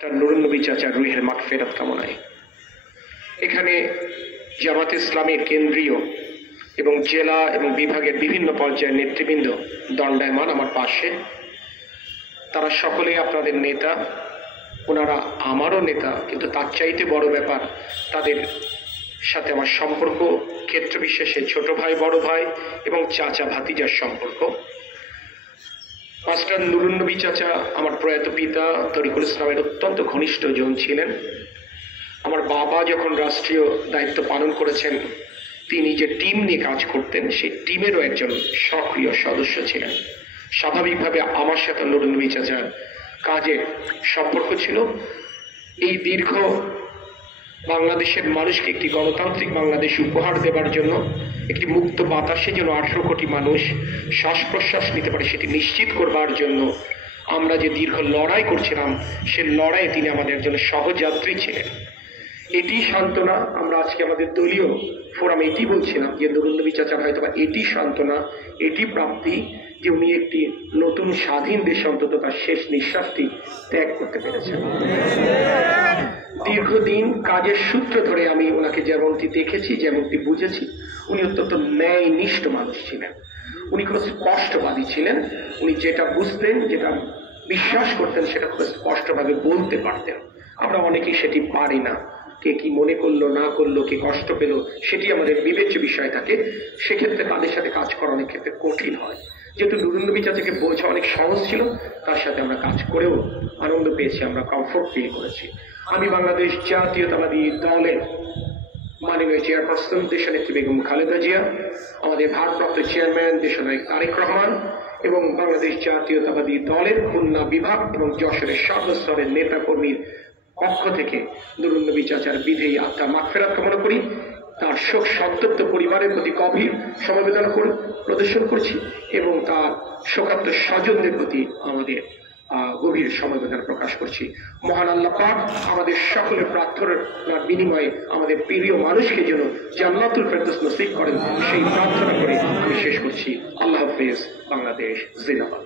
নুরুন নবী চাচার রুহের মাগফিরাত কামনায় এখানে জামাত ইসলামের কেন্দ্রীয় এবং জেলা এবং বিভাগের বিভিন্ন পর্যায়ের নেতৃবৃন্দ দণ্ডায়মান আমার পাশে। তারা সকলেই আপনাদের নেতা, ওনারা আমারও নেতা, কিন্তু তার চাইতে বড় ব্যাপার তাদের সাথে আমার সম্পর্ক ক্ষেত্র বিশেষে ছোট ভাই বড় ভাই এবং চাচা ভাতিজার সম্পর্ক। মাস্টার নুরুন নবী চাচা আমার প্রয়াত পিতা তরিকুল ইসলামের অত্যন্ত ঘনিষ্ঠ জন ছিলেন। আমার বাবা যখন রাষ্ট্রীয় দায়িত্ব পালন করেছেন, তিনি যে টিম নিয়ে কাজ করতেন সেই টিমেরও একজন সক্রিয় সদস্য ছিলেন। স্বাভাবিকভাবে আমার সাথে নুরুন নবী চাচার কাজে সম্পর্ক ছিল। এই দীর্ঘ বাংলাদেশের মানুষকে একটি গণতান্ত্রিক বাংলাদেশ উপহার দেবার জন্য, একটি মুক্ত বাতাসে যেন 18 কোটি মানুষ শ্বাস প্রশ্বাস নিতে পারে সেটি নিশ্চিত করবার জন্য আমরা যে দীর্ঘ লড়াই করছিলাম, সে লড়াইয়ে তিনি আমাদের একজন সহযাত্রী ছিলেন। এটি সান্ত্বনা। আমরা আজকে আমাদের দলীয় ফোরামে এটি বলছিলাম যে নুরুন নবী চাচার হয়তো বা এটি সান্ত্বনা, এটি প্রাপ্তি যে উনি একটি নতুন স্বাধীন দেশে অন্তত তার শেষ নিঃশ্বাসটি ত্যাগ করতে পেরেছেন। দীর্ঘদিন কাজের সূত্র ধরে আমি ওনাকে যেমনটি দেখেছি, যেমনটি বুঝেছি, উনি অত্যন্ত ন্যায়নিষ্ঠ মানুষ ছিলেন। উনি খুব স্পষ্টবাদী ছিলেন। উনি যেটা বুঝতেন, যেটা বিশ্বাস করতেন, সেটা খুব স্পষ্টভাবে বলতে পারতেন। আমরা অনেকেই সেটি পারি না। কে কি মনে করলো না করলো, কে কষ্ট পেল, সেটি আমাদের বিবেচ্য বিষয় থাকে। সেক্ষেত্রে তাদের সাথে কাজ করা অনেক ক্ষেত্রে কঠিন হয়। যেহেতু নুরুন নবী চাচাকে বোঝা অনেক সহজ ছিল, তার সাথে আমরা কাজ করেও আনন্দ পেয়েছি, আমরা কমফোর্ট ফিল করেছি। আমি বাংলাদেশ জাতীয়তাবাদী দলের মাননীয় চেয়ারপারসন দেশনেত্রী বেগম খালেদা জিয়া, আমাদের ভারপ্রাপ্ত চেয়ারম্যান দেশনায়ক তারেক রহমান এবং বাংলাদেশ জাতীয়তাবাদী দলের খুলনা বিভাগ এবং যশোরের সর্বস্তরের নেতাকর্মীর পক্ষ থেকে নুরুন নবী চাচার বিধেয়ী আত্মার মাগফিরাত কামনা করি। তার শোক সন্তপ্ত পরিবারের প্রতি গভীর সমবেদনা প্রদর্শন করছি এবং তার শোকার্ত স্বজনদের প্রতি আমাদের গভীর সমবেদনা প্রকাশ করছি। মহান আল্লাহ পাক আমাদের সকলের প্রার্থনার বিনিময়ে আমাদের প্রিয় মানুষকে যেন জান্নাতুল ফেরদৌস নসিব করেন, সেই প্রার্থনা করে আমি শেষ করছি। আল্লাহ হাফেজ। বাংলাদেশ জিন্দাবাদ।